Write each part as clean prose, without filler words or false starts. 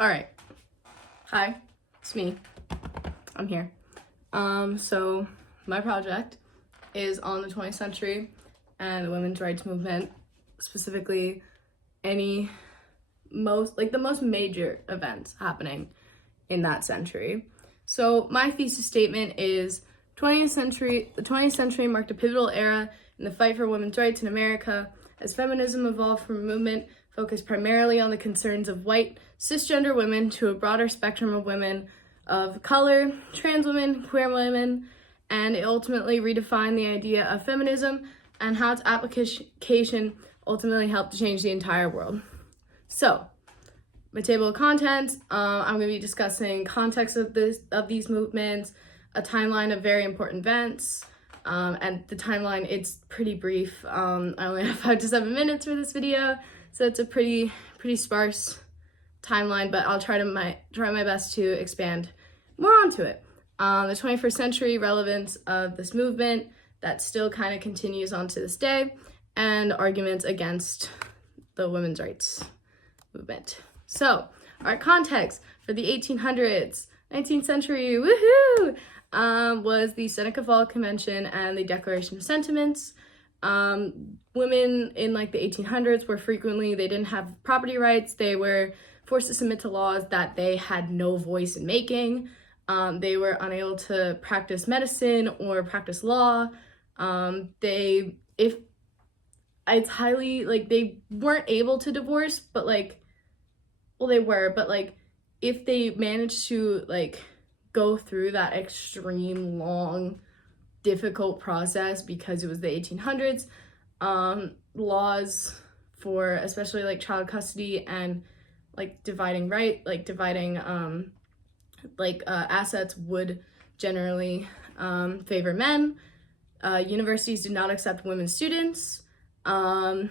All right. Hi, it's me. I'm here. So my project is on the 20th century and the women's rights movement, specifically the most major events happening in that century. So my thesis statement is the 20th century marked a pivotal era in the fight for women's rights in America as feminism evolved from a movement focused primarily on the concerns of white, cisgender women to a broader spectrum of women of color, trans women, queer women, and it ultimately redefined the idea of feminism and how its application ultimately helped to change the entire world. So, my table of contents, I'm going to be discussing context of these movements, a timeline of very important events, and the timeline, it's pretty brief. I only have 5 to 7 minutes for this video, so it's a pretty sparse timeline, but I'll try my best to expand more onto it. The 21st century relevance of this movement that still kind of continues on to this day, and arguments against the women's rights movement. So, our context for the 1800s, 19th century, woohoo, was the Seneca Falls Convention and the Declaration of Sentiments. Women in the 1800s they didn't have property rights. They were forced to submit to laws that they had no voice in making. They were unable to practice medicine or practice law. They weren't able to divorce, but they were, but if they managed to go through that extreme long difficult process because it was the 1800s, laws for especially child custody and dividing assets would generally favor men. Universities did not accept women students, and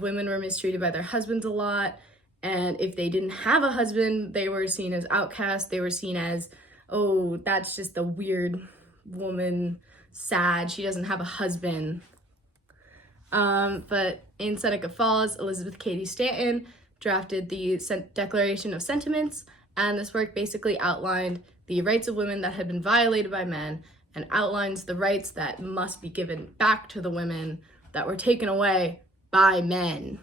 women were mistreated by their husbands a lot. And if they didn't have a husband, they were seen as outcasts. They were seen as, oh, that's just a weird woman, sad, she doesn't have a husband. But in Seneca Falls, Elizabeth Cady Stanton drafted the Declaration of Sentiments, and this work basically outlined the rights of women that had been violated by men and outlines the rights that must be given back to the women that were taken away by men.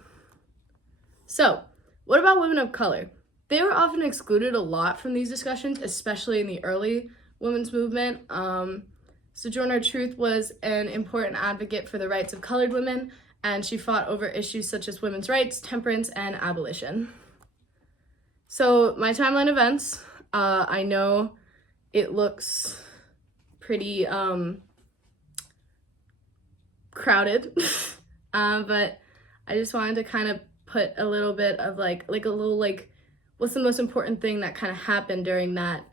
So, what about women of color? They were often excluded a lot from these discussions, especially in the early women's movement. Sojourner Truth was an important advocate for the rights of colored women, and she fought over issues such as women's rights, temperance, and abolition. So my timeline events, I know it looks pretty crowded, but I just wanted to kind of put a little bit of what's the most important thing that kind of happened during that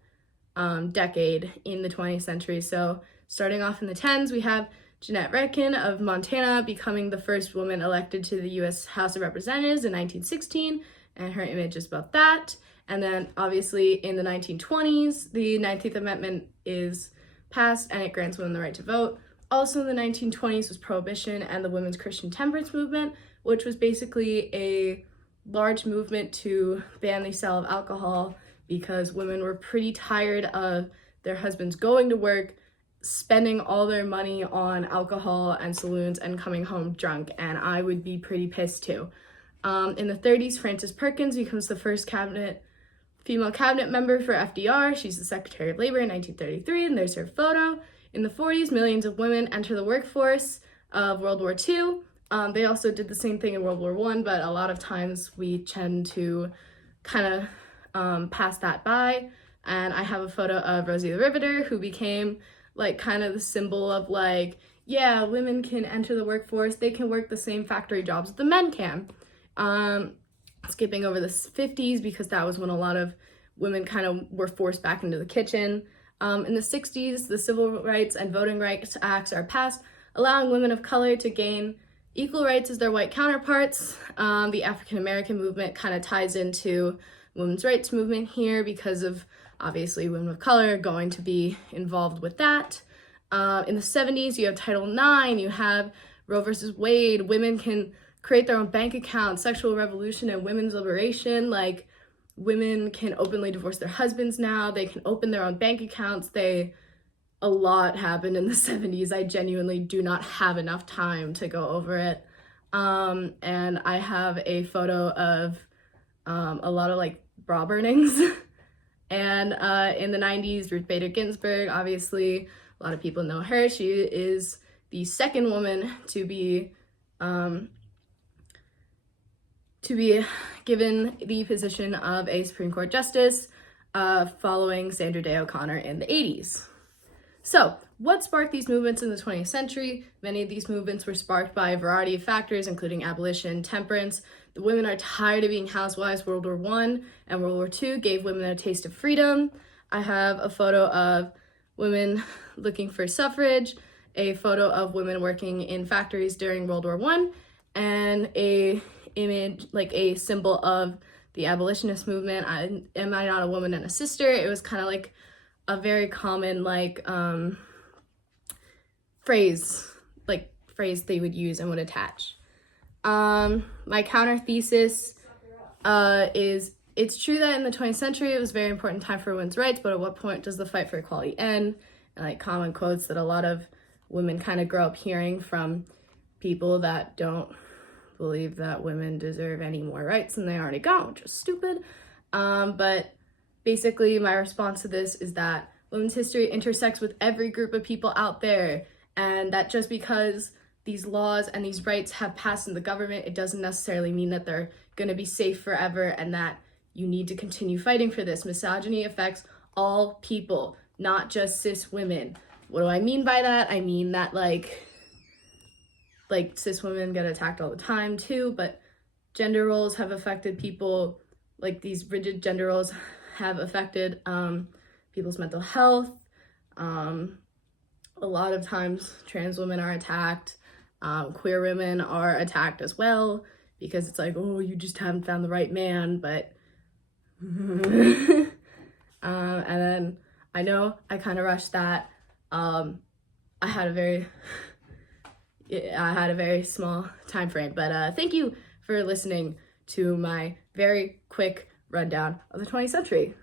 decade in the 20th century. So starting off in the 10s, we have Jeannette Rankin of Montana becoming the first woman elected to the U.S. House of Representatives in 1916, and her image is about that. And then obviously in the 1920s, the 19th Amendment is passed and it grants women the right to vote. Also in the 1920s was Prohibition and the Women's Christian Temperance Movement, which was basically a large movement to ban the sale of alcohol because women were pretty tired of their husbands going to work, spending all their money on alcohol and saloons and coming home drunk, and I would be pretty pissed too. In the 30s, Frances Perkins becomes the first female cabinet member for FDR. She's the Secretary of Labor in 1933, and there's her photo. In the 40s, millions of women enter the workforce of World War II. They also did the same thing in World War I, but a lot of times we tend to kind of pass that by. And I have a photo of Rosie the Riveter, who became kind of the symbol of yeah, women can enter the workforce. They can work the same factory jobs that the men can. Skipping over the 50s because that was when a lot of women kind of were forced back into the kitchen. In the 60s, the Civil Rights and Voting Rights Acts are passed, allowing women of color to gain equal rights as their white counterparts. The African American movement kind of ties into women's rights movement here because of obviously women of color going to be involved with that. In the 70s, you have Title IX, you have Roe versus Wade, women can create their own bank accounts, sexual revolution and women's liberation. women can openly divorce their husbands now. They can open their own bank accounts. A lot happened in the 70s. I genuinely do not have enough time to go over it. And I have a photo of a lot of like bra burnings. And in the 90s, Ruth Bader Ginsburg, obviously, a lot of people know her. She is the second woman to be given the position of a Supreme Court justice, following Sandra Day O'Connor in the 80s. So, what sparked these movements in the 20th century? Many of these movements were sparked by a variety of factors, including abolition, temperance. The women are tired of being housewives. World War I and World War II gave women a taste of freedom. I have a photo of women looking for suffrage, a photo of women working in factories during World War I, and a image, like a symbol of the abolitionist movement. Am I not a woman and a sister? It was kind of like a very common phrase they would use and would attach. My counter thesis is, it's true that in the 20th century it was a very important time for women's rights, but at what point does the fight for equality end? And like common quotes that a lot of women kind of grow up hearing from people that don't believe that women deserve any more rights than they already got, which is stupid. But basically my response to this is that women's history intersects with every group of people out there, and that just because these laws and these rights have passed in the government, it doesn't necessarily mean that they're going to be safe forever, and that you need to continue fighting for this. Misogyny affects all people, not just cis women. What do I mean by that? I mean that like cis women get attacked all the time too, but gender roles have affected people. Like these rigid gender roles have affected people's mental health. A lot of times trans women are attacked. Queer women are attacked as well, because it's like, oh, you just haven't found the right man. But and then I know I kind of rushed that. I had a very small time frame, but thank you for listening to my very quick rundown of the 20th century.